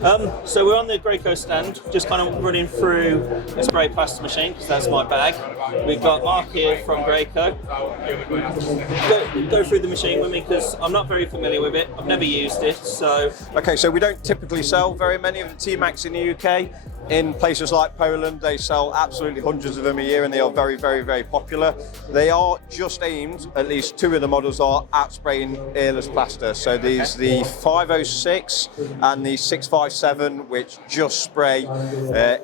So we're on the Graco stand, just kind of running through a spray plaster machine, because that's my bag. We've got Mark here from Graco. Go through the machine with me, because I'm not very familiar with it. I've never used it, so... Okay, so we don't typically sell very many of the T-Max in the UK. In places like Poland, they sell absolutely hundreds of them a year, and they are very, very, very popular. They are just aimed, at least two of the models are, at spraying airless plaster. So these, the 506 and the 657, which just spray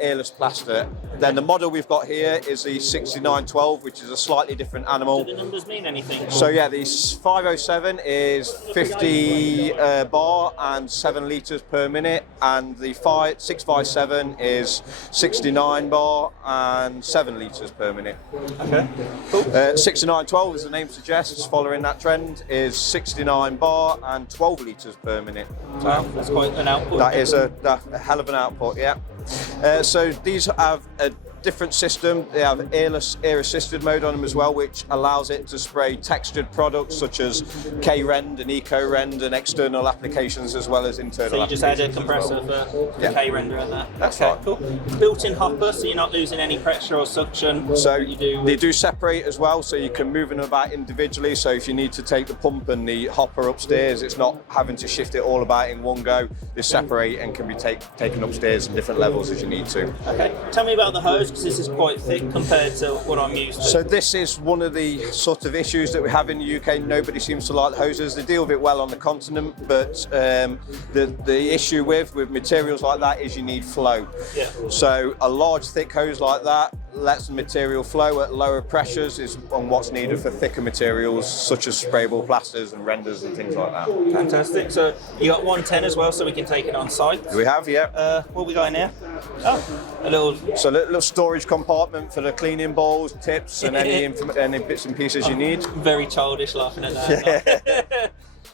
airless plaster. Then the model we've got here is the 6912, which is a slightly different animal. Do the numbers mean anything? So yeah, the 507 is 50 bar and 7 litres per minute, and the 657 is 69 bar and 7 litres per minute. Okay, cool. 6912, as the name suggests, following that trend, is 69 bar and 12 litres per minute. Wow, that's quite an output. That is a hell of an output, yeah. So these have a different system. They have airless, air-assisted mode on them as well, which allows it to spray textured products such as K-Rend and Eco-Rend and external applications as well as internal. So you just add a compressor for the K-Render in there? That's okay, cool. Built-in hopper, so you're not losing any pressure or suction. So they do separate as well, so you can move them about individually. So if you need to take the pump and the hopper upstairs, it's not having to shift it all about in one go. They separate and can be taken upstairs in different levels as you need to. Okay, tell me about the hose, because this is quite thick compared to what I'm used to. So this is one of the sort of issues that we have in the UK. Nobody seems to like the hoses. They deal with it well on the continent, but the issue with materials like that is you need flow. Yeah. So a large thick hose like that lets the material flow at lower pressures is on what's needed for thicker materials such as sprayable plasters and renders and things like that. Fantastic. So you got 110 as well, so we can take it on site. We have, yeah. What we got in here? Oh, a little... So a little storage compartment for the cleaning bowls, tips, and any bits and pieces you need. Very childish laughing at that. Yeah.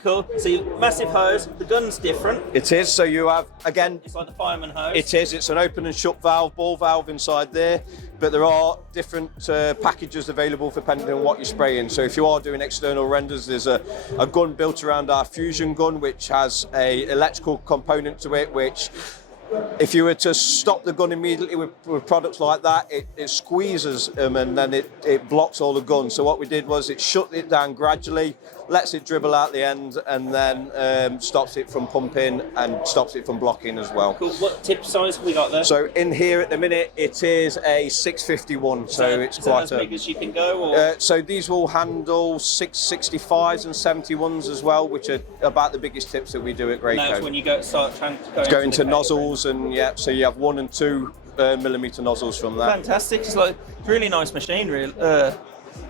Cool. So you massive hose. The gun's different. It is. So you have, again... It's like the fireman hose. It is. It's an open and shut valve, ball valve inside there. But there are different packages available depending on what you're spraying. So if you are doing external renders, there's a gun built around our fusion gun, which has a electrical component to it, which... If you were to stop the gun immediately with products like that, it squeezes them and then it blocks all the guns. So what we did was it shut it down gradually, lets it dribble out the end, and then stops it from pumping and stops it from blocking as well. Cool. What tip size have we got there? So in here at the minute, it is a 651. So it's quite as big as you can go? Or? So these will handle 665s and 71s as well, which are about the biggest tips that we do at Graco. That's when you start going to nozzles. And yeah, so you have 1 and 2 millimeter nozzles from that. Fantastic! It's like really nice machine, really.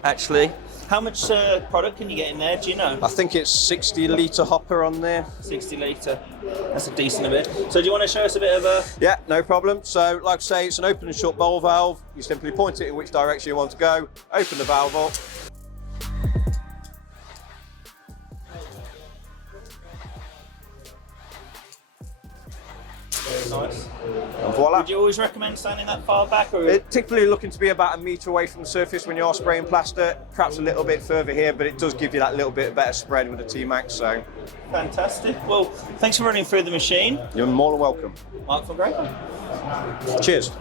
Actually, how much product can you get in there? Do you know? I think it's 60 litre hopper on there. 60 litre. That's a decent bit. So do you want to show us a bit of a? Yeah, no problem. So like I say, it's an open and shut bowl valve. You simply point it in which direction you want to go. Open the valve up. Nice. And voila. Would you always recommend standing that far back? Or? Typically looking to be about 1 metre away from the surface when you are spraying plaster, perhaps a little bit further here, but it does give you that little bit better spread with the T-Max. So. Fantastic. Well, thanks for running through the machine. You're more than welcome. Mark from Graco. Cheers.